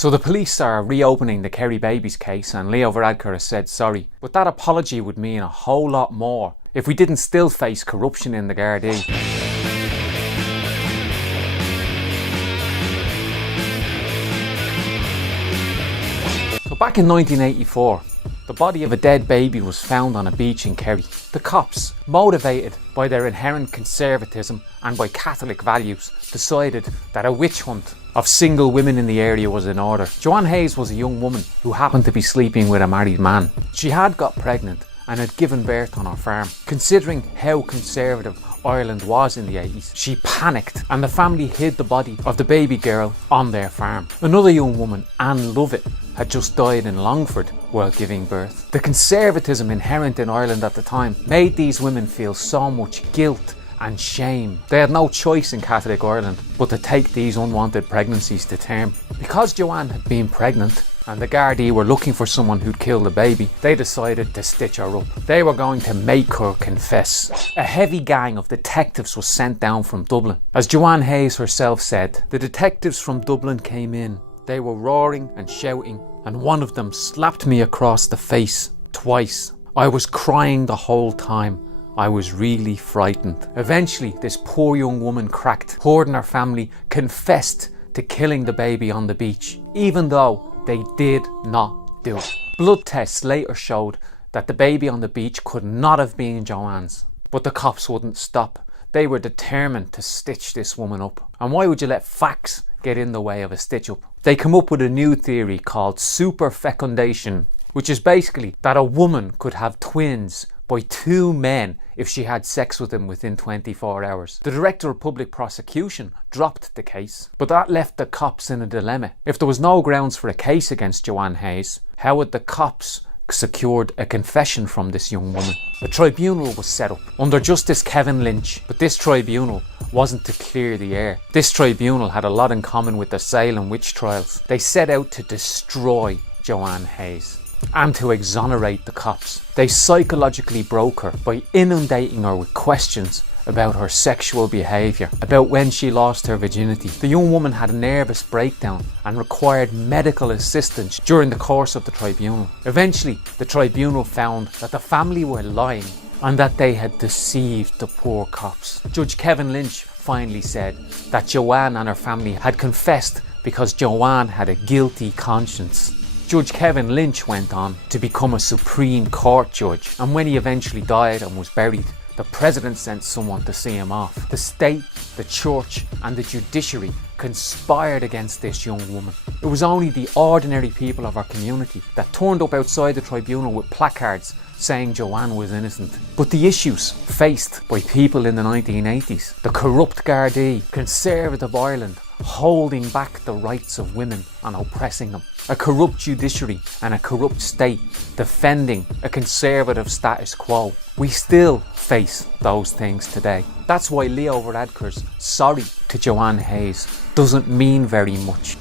So the police are reopening the Kerry babies case and Leo Varadkar has said sorry. But that apology would mean a whole lot more if we didn't still face corruption in the Gardaí. So back in 1984, the body of a dead baby was found on a beach in Kerry. The cops, motivated by their inherent conservatism and by Catholic values, decided that a witch hunt of single women in the area was in order. Joanne Hayes was a young woman who happened to be sleeping with a married man. She had got pregnant and had given birth on her farm. Considering how conservative Ireland was in the 80s, she panicked and the family hid the body of the baby girl on their farm. Another young woman, Anne Lovett, had just died in Longford while giving birth. The conservatism inherent in Ireland at the time made these women feel so much guilt and shame. They had no choice in Catholic Ireland but to take these unwanted pregnancies to term. Because Joanne had been pregnant and the Gardaí were looking for someone who'd kill the baby, they decided to stitch her up. They were going to make her confess. A heavy gang of detectives was sent down from Dublin. As Joanne Hayes herself said, the detectives from Dublin came in. They were roaring and shouting, and one of them slapped me across the face twice. I was crying the whole time. I was really frightened. Eventually, this poor young woman cracked. Horde and her family confessed to killing the baby on the beach, even though they did not do it. Blood tests later showed that the baby on the beach could not have been Joanne's. But the cops wouldn't stop. They were determined to stitch this woman up. And why would you let facts get in the way of a stitch up? They come up with a new theory called superfecundation, which is basically that a woman could have twins by two men if she had sex with them within 24 hours. The Director of Public Prosecution dropped the case, but that left the cops in a dilemma. If there was no grounds for a case against Joanne Hayes, how would the cops secured a confession from this young woman? A tribunal was set up under Justice Kevin Lynch, but this tribunal wasn't to clear the air. This tribunal had a lot in common with the Salem witch trials. They set out to destroy Joanne Hayes and to exonerate the cops. They psychologically broke her by inundating her with questions about her sexual behaviour, about when she lost her virginity. The young woman had a nervous breakdown and required medical assistance during the course of the tribunal. Eventually, the tribunal found that the family were lying and that they had deceived the poor cops. Judge Kevin Lynch finally said that Joanne and her family had confessed because Joanne had a guilty conscience. Judge Kevin Lynch went on to become a Supreme Court judge, and when he eventually died and was buried, the president sent someone to see him off. The state, the church and the judiciary conspired against this young woman. It was only the ordinary people of our community that turned up outside the tribunal with placards saying Joanne was innocent. But the issues faced by people in the 1980s, the corrupt Gardaí, conservative Ireland holding back the rights of women and oppressing them, a corrupt judiciary and a corrupt state defending a conservative status quo. We still face those things today. That's why Leo Varadkar's sorry to Joanne Hayes doesn't mean very much.